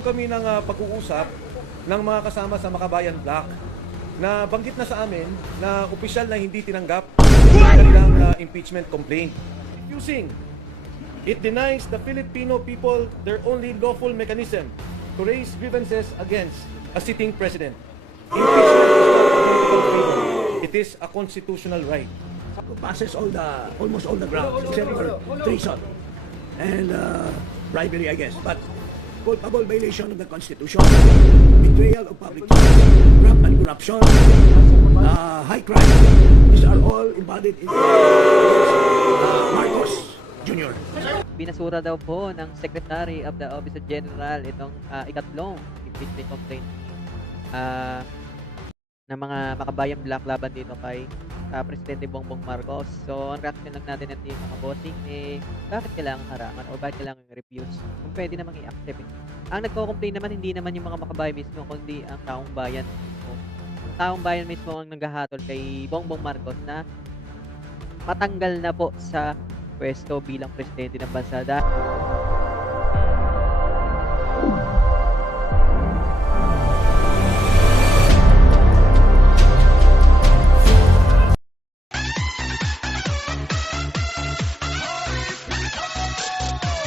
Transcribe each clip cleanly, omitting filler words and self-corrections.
nagkaroon kami ng pag-uusap ng mga kasama sa Makabayan Block na banggit na sa amin na opisyal na hindi tinanggap ang kanilang impeachment complaint. Refusing, it denies the Filipino people their only lawful mechanism to raise grievances against a sitting president. Impeachment is not a political favor. It is a constitutional right. Passes almost all the grounds except for treason and bribery, I guess. But culpable violation of the Constitution, betrayal of public trust, graft and corruption, high crime, these are all embodied in Marcos Jr. Binasura daw po ng Secretary of the Office of General itong ikatlong impeachment complaint ng mga Makabayan Black laban dito kay Presidente Bongbong Marcos. So, ang reaction lang natin natin mga bossing, bakit kailangan harangan o bakit kailangan i-refuse? Kung pwede namang i-accept. Ang nagko-complain naman, hindi naman yung mga makabayan mismo, kundi ang taong bayan mismo. Ang taong bayan mismo ang naghahatol kay Bongbong Marcos na matanggal na po sa pwesto bilang presidente ng bansa.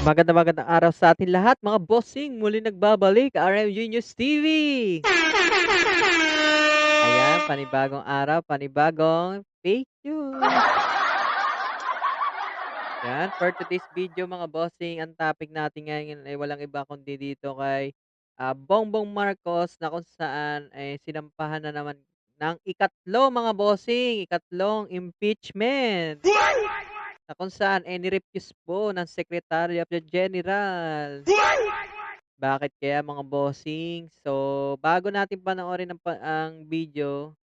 Magandang araw sa atin lahat mga bossing. Muli nagbabalik RMG News TV. Ayan, panibagong araw, panibagong fake news. Yan, for today's video mga bossing, ang topic natin ngayon ay walang iba kundi dito kay Bongbong Marcos na kung saan ay sinampahan na naman ng ikatlo mga bossing, ikatlong impeachment. Na kung saan ni-refuse po ng Secretary of the General. Bakit kaya mga bossing? So, bago natin panoorin ang video,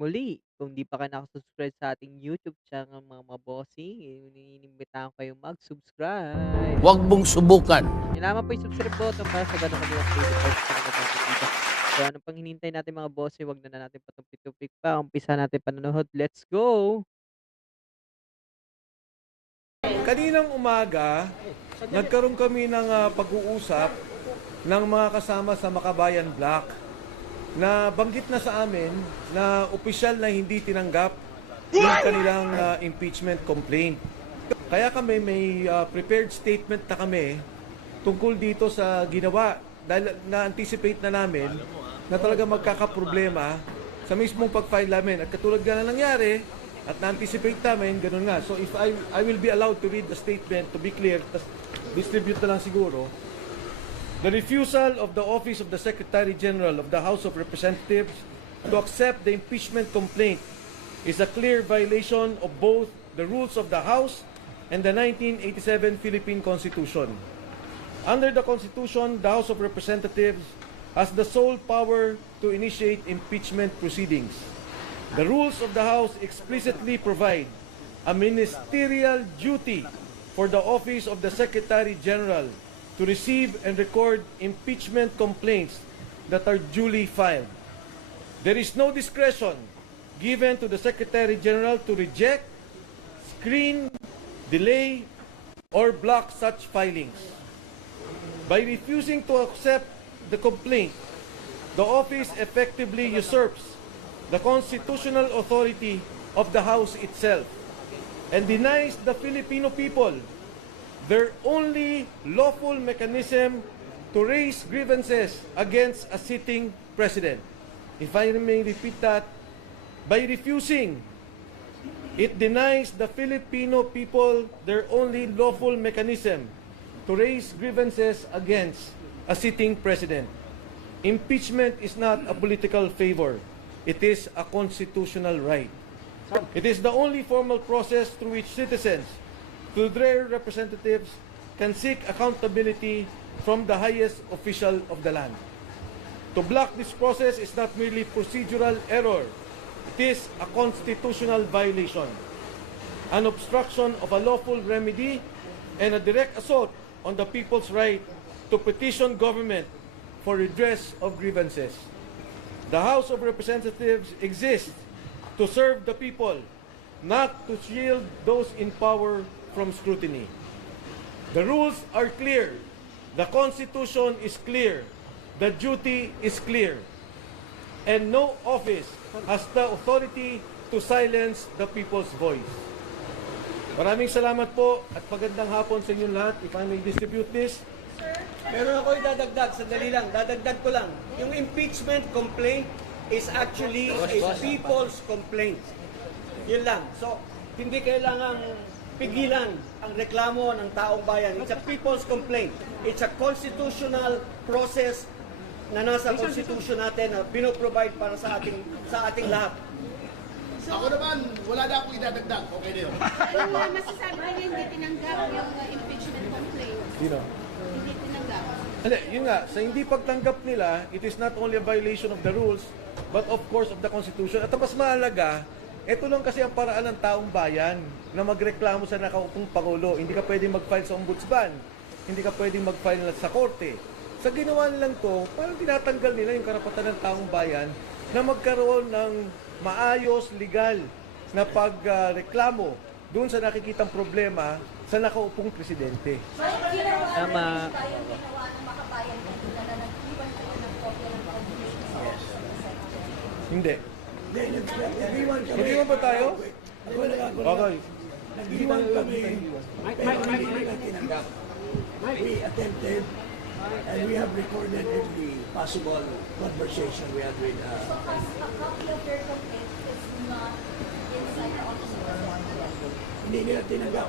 muli, kung di pa kayo nakasubscribe sa ating YouTube channel mga bossing, inimbitahan ko kayong mag-subscribe. Huwag mong subukan. Kailangan po yung-subscribe button para sa ganun kami updated parts na natin. So, ano pang hinintay natin mga bossing, wag na natin patumpik-tumpik pa. Umpisa natin panonood. Let's go! Kaninang umaga, nagkaroon kami ng pag-uusap ng mga kasama sa Makabayan Block na banggit na sa amin na opisyal na hindi tinanggap yung kanilang impeachment complaint. Kaya kami may prepared statement na kami tungkol dito sa ginawa dahil na-anticipate na namin na talaga magkakaproblema sa mismong pag-file namin. At katulad nga na nangyari, at na-anticipate namin, ganun nga. So if I will be allowed to read the statement, to be clear, distribute na lang siguro. The refusal of the Office of the Secretary General of the House of Representatives to accept the impeachment complaint is a clear violation of both the rules of the House and the 1987 Philippine Constitution. Under the Constitution, the House of Representatives has the sole power to initiate impeachment proceedings. The rules of the House explicitly provide a ministerial duty for the Office of the Secretary General to receive and record impeachment complaints that are duly filed. There is no discretion given to the Secretary General to reject, screen, delay, or block such filings. By refusing to accept the complaint, the office effectively usurps the constitutional authority of the House itself and denies the Filipino people their only lawful mechanism to raise grievances against a sitting president. If I may repeat that, by refusing, it denies the Filipino people their only lawful mechanism to raise grievances against a sitting president. Impeachment is not a political favor. It is a constitutional right. It is the only formal process through which citizens, through their representatives, can seek accountability from the highest official of the land. To block this process is not merely procedural error. It is a constitutional violation, an obstruction of a lawful remedy, and a direct assault on the people's right to petition government for redress of grievances. The House of Representatives exists to serve the people, not to shield those in power from scrutiny. The rules are clear. The Constitution is clear. The duty is clear. And no office has the authority to silence the people's voice. Maraming salamat po at magandang hapon sa inyong lahat. If I may distribute this. Meron ako idadagdag, sandali lang, dadagdag ko lang. Yung impeachment complaint is actually a people's complaint. Yun lang. So, hindi kailangang pigilan ang reklamo ng taong bayan. It's a people's complaint. It's a constitutional process na nasa constitution natin na pinoprovide para sa ating lahat. Ako naman, wala na akong idadagdag. Okay na yun. Ano nga masasabi niya hindi tinanggap yung impeachment complaint? Sino? Hindi tinanggap. Hindi, yun nga, sa hindi pagtanggap nila, it is not only a violation of the rules, but of course of the Constitution. At ang mas mahalaga, ito lang kasi ang paraan ng taong bayan na magreklamo sa nakaupong Pangulo. Hindi ka pwedeng mag-file sa ombudsman. Hindi ka pwedeng mag-file sa korte. Sa ginawa nilang to, parang tinatanggal nila yung karapatan ng taong bayan na magkaroon ng maayos, legal na pagreklamo doon sa nakikitang problema sa nakaupong presidente. Tama. Hindi. Nag-iwan kami. Mag-iwan ba tayo? Okay. Nag-iwan kami. Pero hindi nila tinanggap. We attempted and we have recorded every possible conversation we had with hindi nila tinanggap.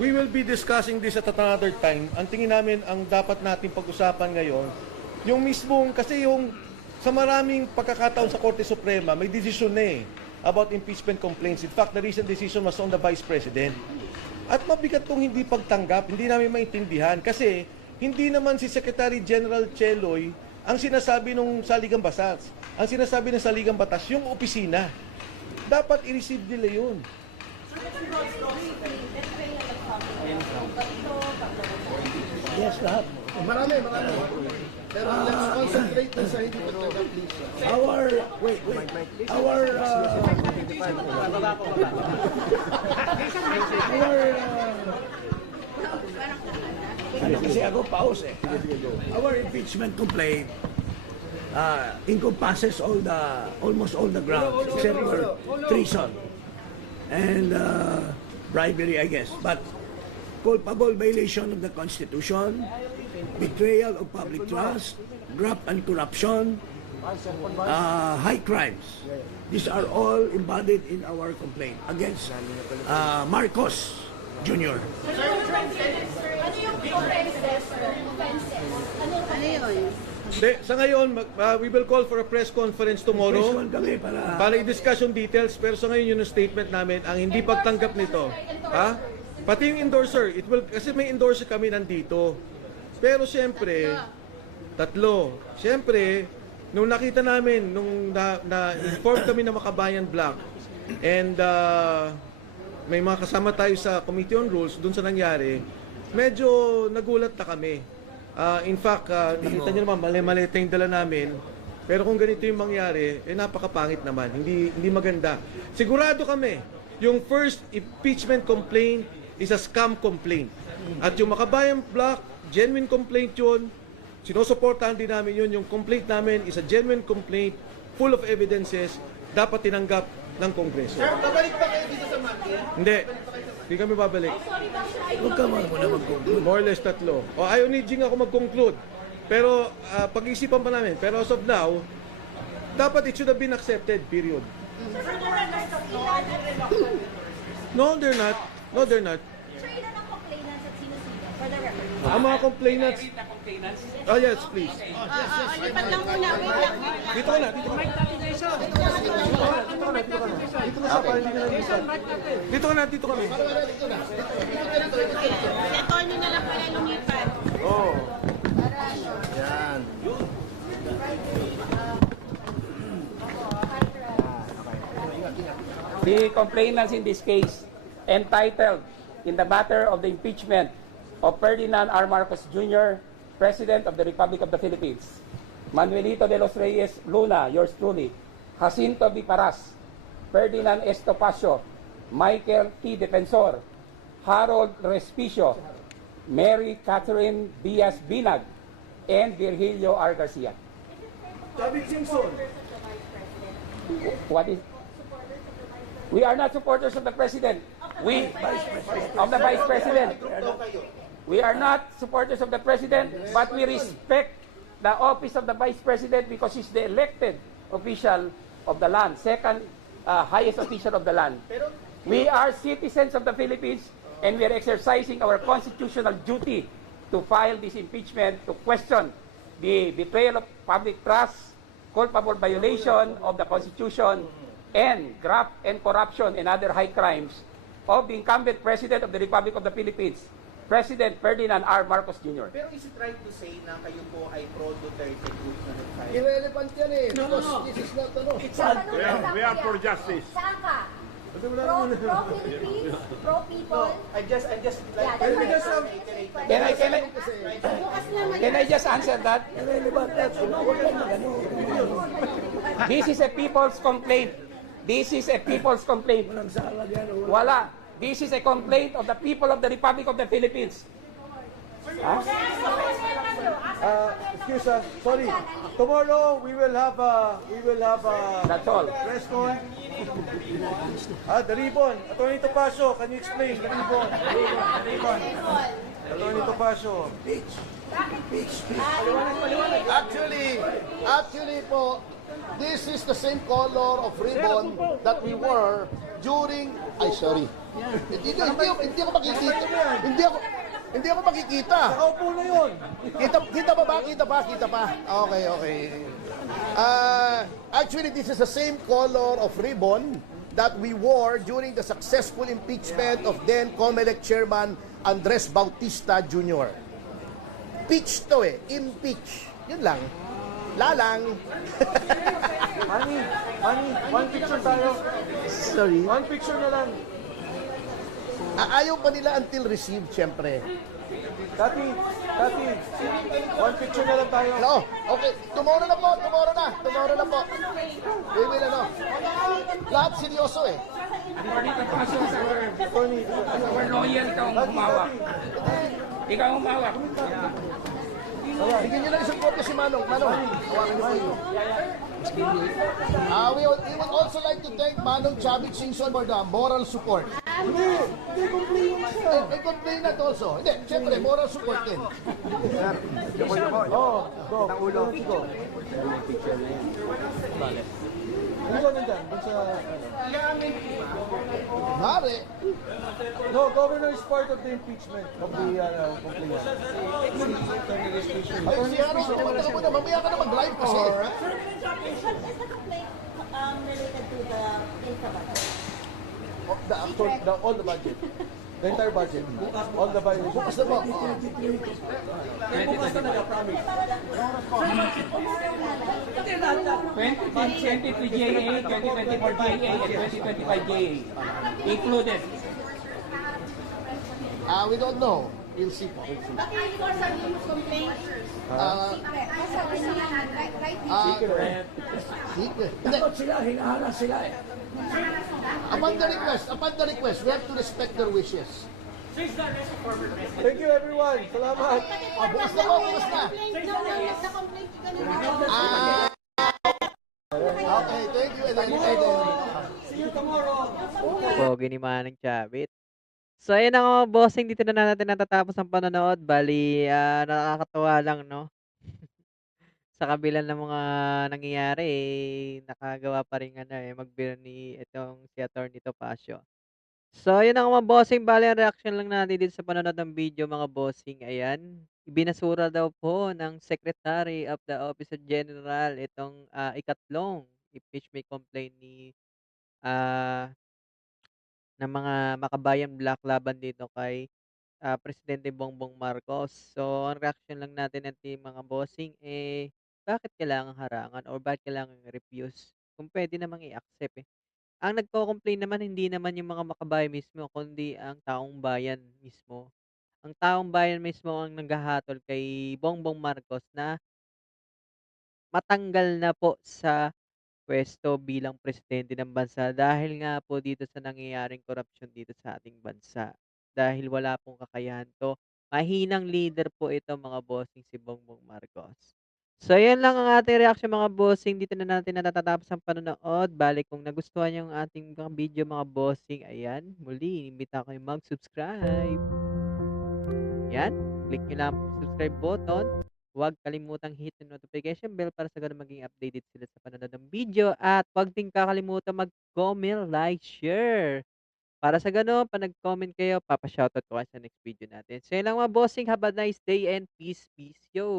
We will be discussing this at another time. Ang tingin namin, ang dapat natin pag-usapan ngayon, yung mismong, kasi yung sa maraming pagkakataon sa Korte Suprema, may decision na about impeachment complaints. In fact, the recent decision was on the Vice President. At mabigat tong hindi pagtanggap, hindi namin maintindihan. Kasi hindi naman si Secretary General Cheloy ang sinasabi ng Saligang Batas. Ang sinasabi ng Saligang Batas, yung opisina. Dapat i-receive nila yun. Yes, lahat. Marami. Pero let's concentrate na sa hindi pagtanggap, please. Our, wait. Kasi ako pause eh. Our impeachment complaint encompasses almost all the grounds except for treason and bribery, I guess. But culpable violation of the Constitution, betrayal of public trust, graft and corruption, high crimes. These are all embodied in our complaint against Marcos Jr. Ano yun? Sa ngayon, we will call for a press conference tomorrow Question kami para i-discuss yung details. Pero sa ngayon, yun yung statement namin, ang hindi pagtanggap nito. Ha? Pati yung endorser, kasi may endorser kami nandito. Pero siyempre, tatlo. Siyempre, nung nakita namin, nung na-inform kami ng Makabayan Black, and may mga kasama tayo sa Committee on Rules, dun sa nangyari, medyo nagulat na kami. In fact, nakita nyo naman, mali-mali yung dala namin. Pero kung ganito yung mangyari, napakapangit naman. Hindi maganda. Sigurado kami, yung first impeachment complaint is a scam complaint. At yung Makabayan Black, genuine complaint yun. Sinusuportahan din namin yun. Yung complaint namin is a genuine complaint, full of evidences, dapat tinanggap ng Kongreso. Sir, babalik pa kayo dito sa market? Hindi. Hindi kami babalik. Huwag ka muna mag-conclude. More or less tatlo. O ayaw ni Jing ako mag-conclude. Pero pag-isipan pa namin. Pero as of now, dapat it should have been accepted, period. No, they're not. No, they're not. Sir, ilan ang complainants at sino-sino? For the record. Ang mga complainants... Oh, yes, please. Lipat lang muna. Wait lang. Dito ka na, dito ka na. Dito ka sa parang hindi na lang dito. Dito ka na, dito kami. Si attorney na lang pala lumipat. Oo. The complainants in this case entitled in the matter of the impeachment of Ferdinand R. Marcos Jr., President of the Republic of the Philippines, Manuelito de los Reyes Luna, yours truly, Jacinto V. Paras, Ferdinand S. Topacio, Michael T. Defensor, Harold Respicio, Mary Catherine Diaz Binag, and Virgilio R. Garcia. David Simpson. What is? We are not supporters of the president. We of the vice president. We are not supporters of the president, but we respect the office of the vice president because he's the elected official of the land, second highest official of the land. We are citizens of the Philippines, and we are exercising our constitutional duty to file this impeachment to question the betrayal of public trust, culpable violation of the Constitution, and graft and corruption and other high crimes of the incumbent President of the Republic of the Philippines, President Ferdinand R. Marcos Jr. Pero is it right to say na kayo po ay pro-Duterte group na nag-file? Irrelevant yan eh. Because this is not ano. We are for justice. Saan ka? Pro-Philippines? Pro-people? I just Yeah, like that's to why Can I just answer that? This is a people's complaint. This is a people's complaint. Wala. This is a complaint of the people of the Republic of the Philippines. Excuse us, sorry. Tomorrow we will have That's all. press con. The ribbon. Attorney Topacio, can you explain the ribbon? Attorney Topacio. Actually po, this is the same color of ribbon that we wore during, hindi ako makikita. Hindi ako makikita. Nakaupo na yun. Kita pa. Okay. Actually, this is the same color of ribbon that we wore during the successful impeachment of then COMELEC Chairman Andres Bautista Jr. Peach to eh. Impeach. Yun lang. Lalang. Honey, one picture tayo. Sorry. One picture na lang. Ayaw pa nila until received, syempre. Kati, one picture na lang tayo. No, okay. Tomorrow na po. We will lahat seryoso eh. Our lawyer, ikaw ang humawak. Ikaw ang humawak. Bigyan niyo lang isang kopya si Manong. Hawakan niyo po yun. We would also like to thank Manong Chavit Singson for the moral support. Hindi complain na siya. Complain na also. Hindi, siyempre, moral support din. Go. Ano nandyan? Doon sa... Mare, No, governor is part of the impeachment of the complaint. si Aaron, teka muna, mamaya ka na mag-live kasi. Is the complaint related to the infrastructure? All the budget. The entire budget. All the budget. Bukas na po. 2023 JA, 2024 JA, and 2025 JA included. We don't know. We'll see po. But I was a news complaint. Secret. Hindi. Hinahanap sila eh. Upon the request, we have to respect their wishes. Thank you everyone. Salamat. Bukas na po, bukas na. Nagka-complaint ka na. Okay, thank you. And then, Pogi ni Manang Chavit. So, ayun na mga bossing. Dito na natin natatapos ang panonood. Bali, nakakatuwa lang, no? Sa kabila ng mga nangyayari, nakagawa pa rin magbiro ni itong si Attorney Topacio. So, yun ang mga bossing. Bali, ang reaction lang natin dito sa panonood ng video, mga bossing. Ayan. Ibinasura daw po ng Secretary of the Office of General itong ikatlong impeachment complaint ni ng mga Makabayan Black laban dito kay Presidente Bongbong Marcos. So, ang reaction lang natin ng team mga bossing, bakit kailangang harangan or bakit kailangang refuse? Kung pwede namang i-accept eh. Ang nagko-complain naman hindi naman yung mga makabayan mismo, kundi ang taong bayan mismo. Ang taong bayan mismo ang naghahatol kay Bongbong Marcos na matanggal na po sa pwesto bilang presidente ng bansa dahil nga po dito sa nangyayaring korupsyon dito sa ating bansa. dahil wala pong kakayahan 'to. Mahinang leader po ito mga bossing si Bongbong Marcos. So, yan lang ang ating reaksyon mga bossing. Dito na natin natatapos ang panonood. Bale kung nagustuhan niyo ang ating mga video mga bossing, ayan, muli inimbita ko kayong mag-subscribe. Yan, click nyo lang ang subscribe button. Huwag kalimutang hit yung notification bell para sa ganun maging updated sila sa panonood ng video. At huwag din kakalimutan mag-comment, like, share. Para sa ganun, pag nag-comment kayo, papashoutout ko kayo sa next video natin. So yun lang mga bossing, have a nice day and peace, peace, yo!